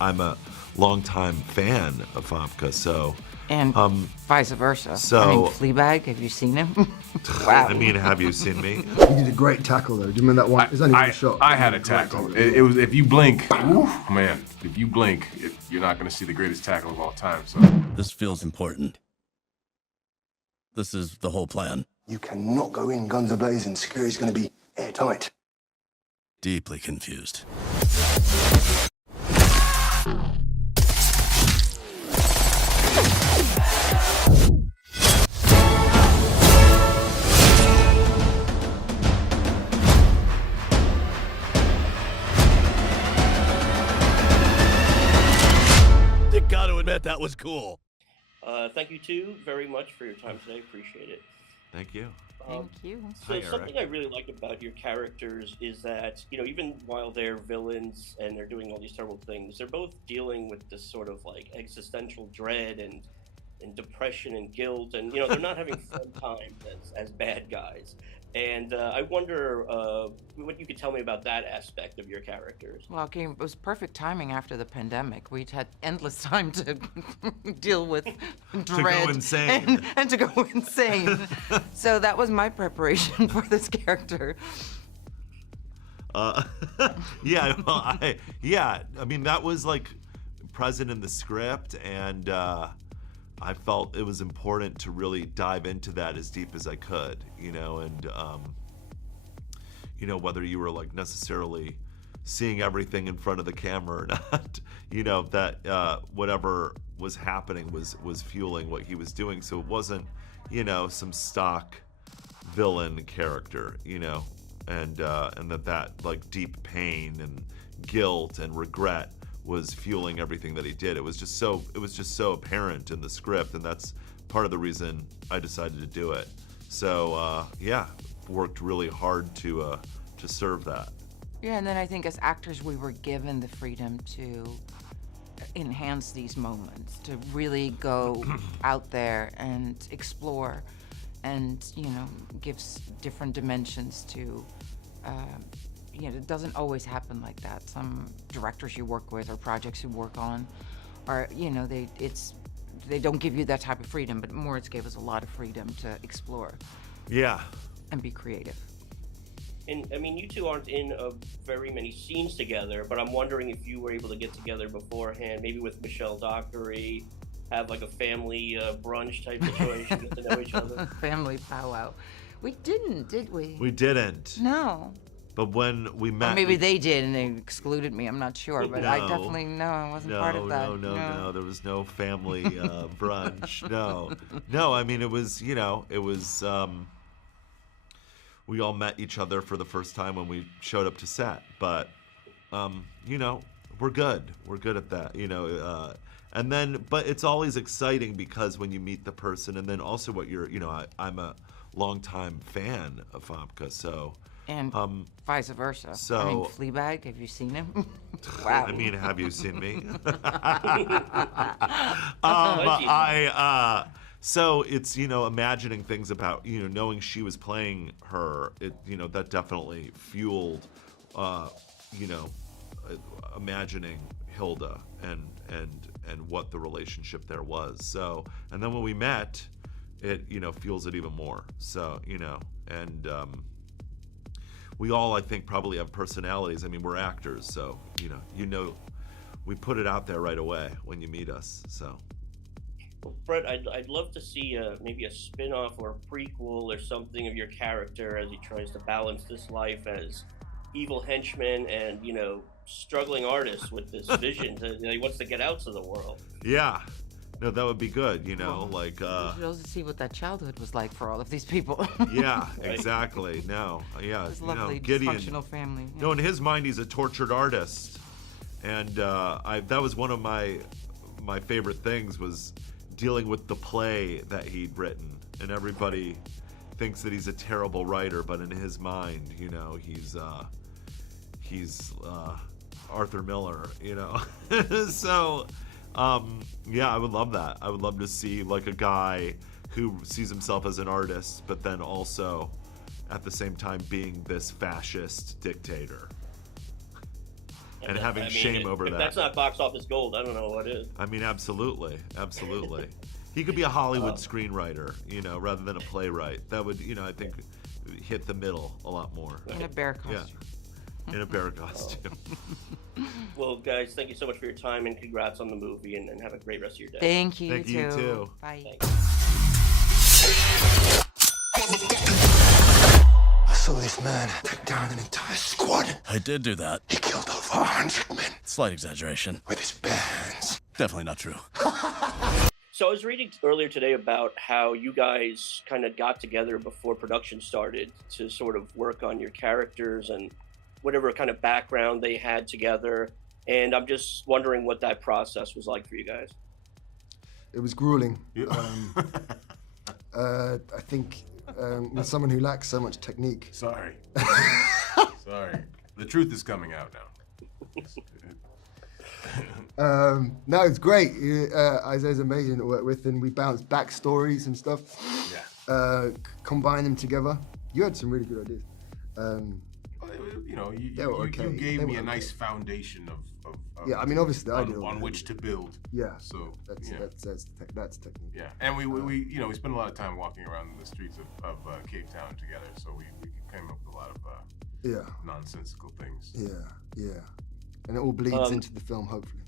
I'm a longtime fan of Famke, so. And vice versa. So, I mean, Fleabag, have you seen him? Wow. I mean, have you seen me? You did a great tackle, though. Do you remember that one? It's only one shot. I had a tackle. It was, if you blink, oof, man, if you blink, you're not going to see the greatest tackle of all time. So This feels important. This is the whole plan. You cannot go in guns a-blazing. Security's going to be airtight. Deeply confused. You gotta admit that was cool. Thank you two very much for your time today. Appreciate it. Thank you. Thank you. So Hi, Eric. something I really like about your characters is that, you know, even while they're villains and they're doing all these terrible things, they're both dealing with this sort of like existential dread and depression and guilt, and you know, they're not having fun times as bad guys. And I wonder what you could tell me about that aspect of your characters. Well, it was perfect timing after the pandemic. We'd had endless time to deal with dread insane. and to go insane. So that was my preparation for this character. Yeah, well, I mean, that was like present in the script, and I felt it was important to really dive into that as deep as I could, you know, and you know, whether you were like necessarily seeing everything in front of the camera or not, you know, that whatever was happening was fueling what he was doing. So it wasn't, you know, some stock villain character, you know, and that like deep pain and guilt and regret was fueling everything that he did. It was just so apparent in the script, and that's part of the reason I decided to do it. So yeah, worked really hard to serve that. Yeah, and then I think as actors we were given the freedom to enhance these moments, to really go out there and explore, and you know, gives different dimensions to. You know, it doesn't always happen like that. Some directors you work with or projects you work on are, you know, they don't give you that type of freedom, but Moritz gave us a lot of freedom to explore. Yeah. And be creative. And I mean, you two aren't in very many scenes together, but I'm wondering if you were able to get together beforehand, maybe with Michelle Dockery, have like a family brunch type situation, get to know each other. Family powwow. We didn't, did we? We didn't. No. But when we met, or maybe they did and they excluded me. I'm not sure, but I definitely I wasn't part of that. No. There was no family brunch. No. I mean, it was, you know, it was. We all met each other for the first time when we showed up to set, but you know, we're good. We're good at that, you know. And then, but it's always exciting because when you meet the person, and then also what you're, you know, I'm a longtime fan of Famke, so. And vice versa. So, I mean, Fleabag, have you seen him? Wow. I mean, have you seen me? So it's, you know, imagining things about, you know, knowing she was playing her, it, you know, that definitely fueled, you know, imagining Hilda and what the relationship there was. So, and then when we met, it, you know, fuels it even more. So, you know, and we all, I think, probably have personalities. I mean, we're actors, so, you know, we put it out there right away when you meet us, so. Well, Brett, I'd love to see maybe a spin-off or a prequel or something of your character as he tries to balance this life as evil henchman and, you know, struggling artist with this vision. You know, he wants to get out to the world. Yeah. No, that would be good, you know, like... You should also see what that childhood was like for all of these people. Yeah, exactly. No, yeah. His lovely, you know, Gideon, dysfunctional family. Yeah. No, in his mind, he's a tortured artist. And that was one of my favorite things, was dealing with the play that he'd written. And everybody thinks that he's a terrible writer, but in his mind, you know, he's Arthur Miller, you know. So... yeah, I would love that. I would love to see like a guy who sees himself as an artist, but then also at the same time being this fascist dictator. and having shame over if that. That's not box office gold. I don't know what is. I mean, absolutely. He could be a Hollywood screenwriter, rather than a playwright. That would, I think, hit the middle a lot more. In a bear costume. Yeah, in a bear costume. Well, guys, thank you so much for your time, and congrats on the movie, and have a great rest of your day. Thank you, Thank you, too. Bye. I saw this man take down an entire squad. I did do that. He killed over 100 men Slight exaggeration. with his bare hands. Definitely not true. So I was reading earlier today about how you guys kind of got together before production started to sort of work on your characters and whatever kind of background they had together. And I'm just wondering what that process was like for you guys. It was grueling. Yeah. I think with someone who lacks so much technique. Sorry. Sorry. The truth is coming out now. No, it's great. Isaiah's amazing to work with, and we bounce back stories and stuff. Yeah. Combine them together. You had some really good ideas. They were okay. You gave They me were a okay. nice foundation of Yeah, I mean, obviously the on, idea on which to build. Yeah. So That's technique. yeah, and we spent a lot of time walking around the streets of Cape Town together, so we came up with a lot of nonsensical things. Yeah. And it all bleeds into the film, hopefully.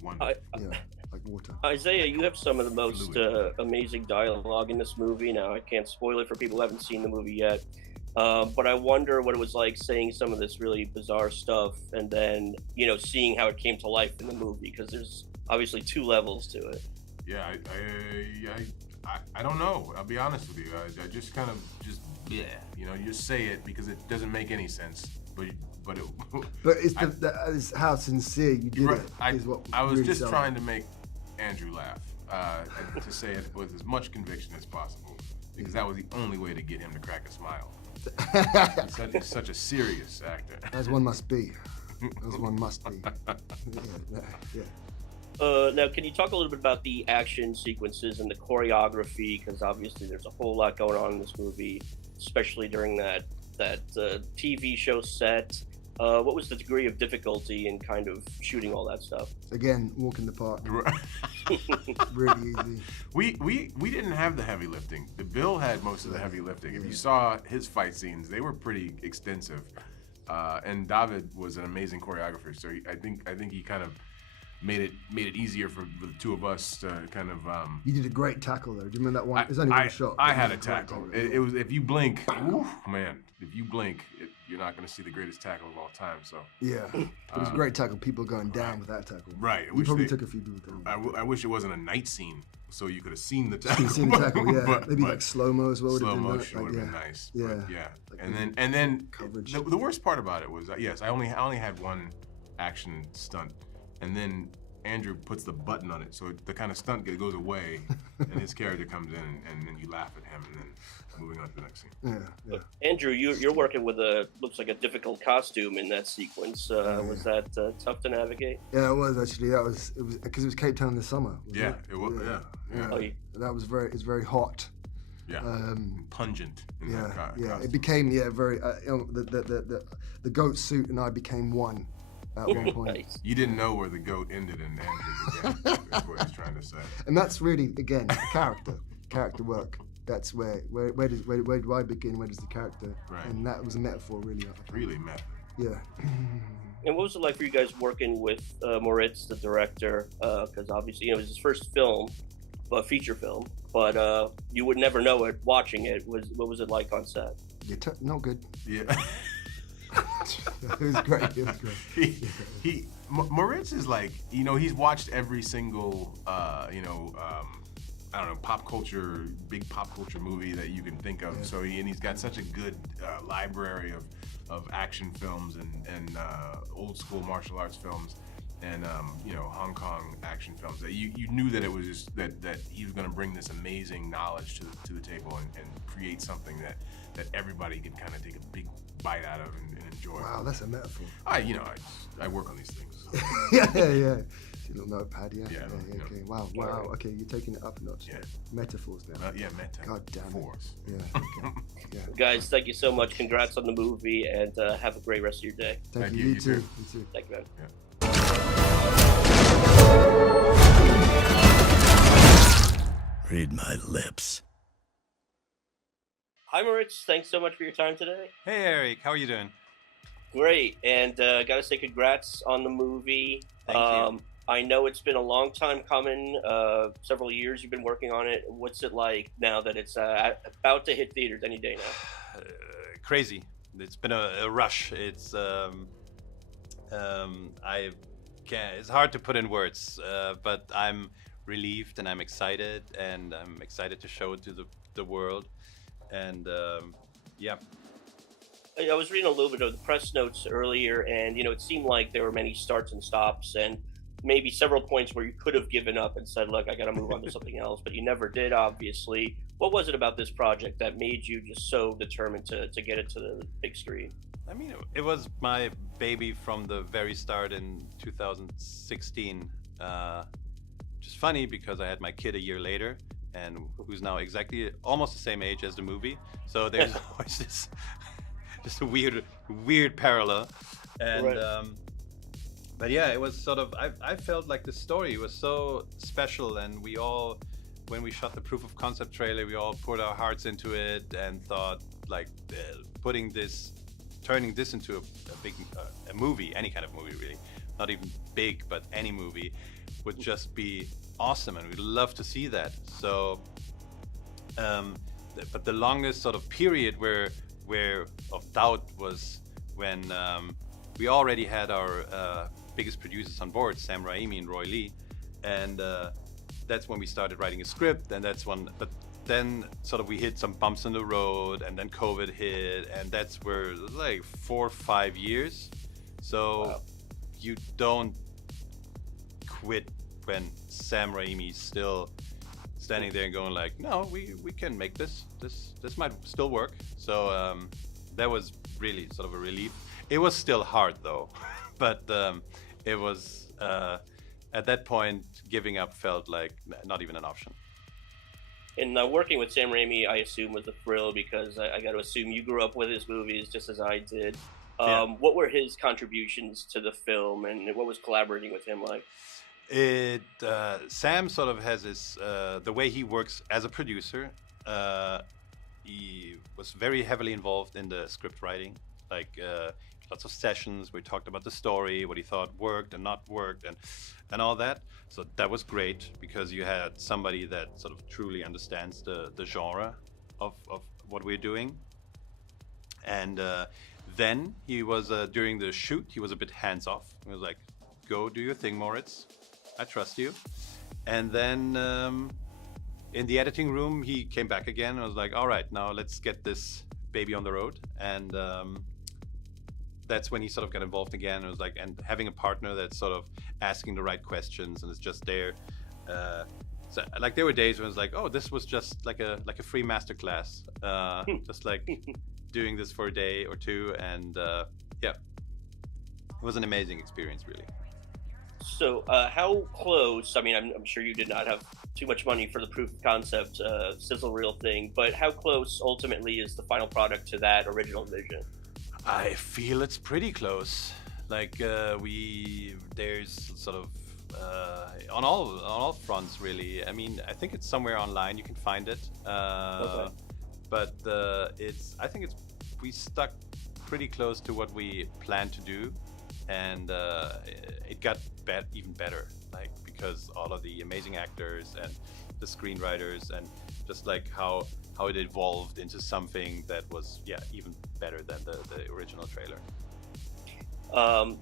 Wonderful. Yeah, like water. Isaiah, you have some of the most amazing dialogue in this movie. Now, I can't spoil it for people who haven't seen the movie yet. But I wonder what it was like saying some of this really bizarre stuff and then, seeing how it came to life in the movie, because there's obviously 2 levels to it. Yeah, I don't know. I'll be honest with you. I just kind of you just say it because it doesn't make any sense. But it's it's how sincere you did it. I was just trying to make Andrew laugh, to say it with as much conviction as possible, because that was the only way to get him to crack a smile. He's such a serious actor. As one must be. As one must be. Now, can you talk a little bit about the action sequences and the choreography? Because obviously there's a whole lot going on in this movie, especially during that TV show set. What was the degree of difficulty in kind of shooting all that stuff? Again, walk in the park. Really easy. We didn't have the heavy lifting. The Bill had most of the heavy lifting. If you saw his fight scenes, they were pretty extensive. And David was an amazing choreographer, so I think he kind of made it easier for the 2 of us to kind of. You did a great tackle though. Do you remember that one? It's only one shot. I had a tackle. It was, if you blink, if you blink, you're not going to see the greatest tackle of all time. So yeah, it was a great tackle. People going down with that tackle. Right. You probably took a few people down. I wish it wasn't a night scene, so you could have seen the tackle. Seen the tackle, yeah. but, Maybe like slow mo as well. Slow motion would have been nice. Yeah. But yeah. Like and then coverage. The worst part about it was yes, I only had one action stunt, and then Andrew puts the button on it, so the kind of stunt goes away, and his character comes in, and then you laugh at him, and then moving on to the next scene. Yeah. Andrew, you're working with looks like a difficult costume in that sequence. Was that tough to navigate? Yeah, it was actually. It was because it was Cape Town this summer. It was. Yeah. Oh, That was very hot. Yeah. Pungent. In Yeah. that Yeah. costume. It became very. The goat suit and I became one at one point. Nice. You didn't know where the goat ended and Andrew began. That's what he's trying to say. And that's really, again, character work. That's where do I begin? Where does the character? Right. And that was a metaphor, really. Really method. Yeah. And what was it like for you guys working with Moritz, the director? Because obviously, it was his first film, a feature film, but you would never know it watching it. What was it like on set? No good. Yeah. It was great. Moritz is like, he's watched every single, big pop culture movie that you can think of. Yeah. So he's got such a good library of action films and old school martial arts films and Hong Kong action films that you knew that it was just that he was going to bring this amazing knowledge to the table and create something that everybody can kind of take a big bite out of and enjoy. Wow, that's a metaphor. I work on these things. Yeah. Little notepad, yeah. Yeah. Okay. Wow. Okay, you're taking it up a notch. Yeah. Metaphors now. Meta. God damn it. Force. Yeah. Okay. Yeah. Guys, thank you so much. Congrats on the movie, and have a great rest of your day. Thank you. You too. Thank you, man. Read my lips. Hi, Moritz. Thanks so much for your time today. Hey, Eric. How are you doing? Great, and gotta say congrats on the movie. Thank you. I know it's been a long time coming, several years you've been working on it. What's it like now that it's about to hit theaters any day now? Crazy. It's been a rush. It's it's hard to put in words, but I'm relieved and I'm excited to show it to the world, and yeah. I was reading a little bit of the press notes earlier, and it seemed like there were many starts and stops, and maybe several points where you could have given up and said, "Look, I got to move on to something else," but you never did. Obviously, what was it about this project that made you just so determined to get it to the big screen? I mean, it was my baby from the very start in 2016. Just funny because I had my kid a year later, and who's now exactly almost the same age as the movie. So there's always this. Just a weird parallel, and Right. But yeah, it was sort of I felt like the story was so special, and we all, when we shot the proof of concept trailer, we all poured our hearts into it and thought like turning this into a big a movie, any kind of movie really, not even big, but any movie would just be awesome, and we'd love to see that. So, but the longest sort of period where of doubt was when we already had our biggest producers on board, Sam Raimi and Roy Lee, and that's when we started writing a script, and but then sort of we hit some bumps in the road, and then COVID hit, and that's where like 4 or 5 years. So Wow. You don't quit when Sam Raimi's still standing there and going like, no, we can make this might still work. So that was really sort of a relief. It was still hard though, but it was at that point giving up felt like not even an option. And working with Sam Raimi, I assume, was a thrill because I got to assume you grew up with his movies just as I did. Yeah. What were his contributions to the film, and what was collaborating with him like? Sam sort of has this the way he works as a producer. He was very heavily involved in the script writing, like lots of sessions where he talked about the story, what he thought worked and not worked, and all that. So that was great because you had somebody that sort of truly understands the genre of what we're doing. And then he was during the shoot, he was a bit hands off. He was like, "Go do your thing, Moritz. I trust you." And then in the editing room, he came back again and was like, "All right, now let's get this baby on the road." And that's when he sort of got involved again. It was like, and having a partner that's sort of asking the right questions and is just there. So like there were days when it was like, "Oh, this was just like a free masterclass, just like doing this for a day or two." And yeah, it was an amazing experience, really. So, how close? I mean, I'm sure you did not have too much money for the proof of concept sizzle reel thing, but how close ultimately is the final product to that original vision? I feel it's pretty close. Like there's sort of on all fronts, really. I mean, I think it's somewhere online. You can find it. Okay. But we stuck pretty close to what we planned to do, and it got even better, like because all of the amazing actors and the screenwriters, and just like how it evolved into something that was even better than the original trailer.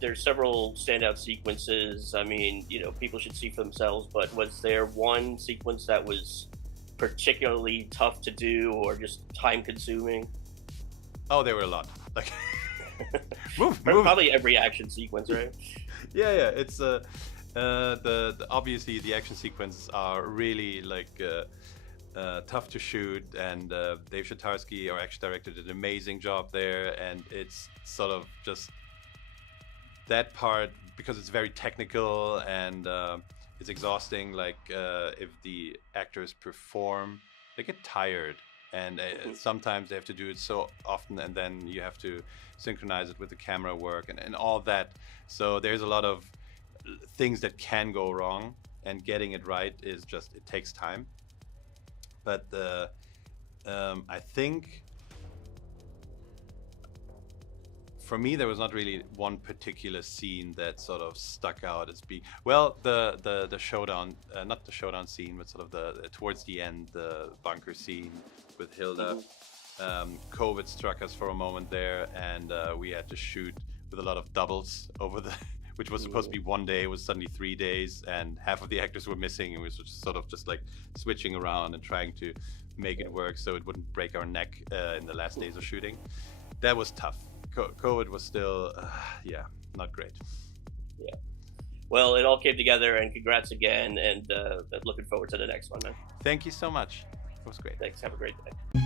There's several standout sequences. I mean, people should see for themselves, but was there one sequence that was particularly tough to do or just time consuming? Oh, there were a lot. Like move. Probably every action sequence, right? Yeah. It's the obviously the action sequences are really like tough to shoot, and Dave Shatarsky, our action director, did an amazing job there. And it's sort of just that part because it's very technical and it's exhausting. Like if the actors perform, they get tired, and sometimes they have to do it so often, and then you have to synchronize it with the camera work and all that. So there's a lot of things that can go wrong, and getting it right is just, it takes time. But I think for me, there was not really one particular scene that sort of stuck out as being, well, the showdown, not the showdown scene, but sort of the towards the end, the bunker scene with Hilda. COVID struck us for a moment there, and we had to shoot with a lot of doubles over the, which was supposed to be 1 day, was suddenly 3 days, and half of the actors were missing, and we were sort of just like switching around and trying to make it work so it wouldn't break our neck in the last days of shooting. That was tough. COVID was still, not great. Yeah. Well, it all came together, and congrats again, and looking forward to the next one, man. Thank you so much. It was great. Thanks. Have a great day.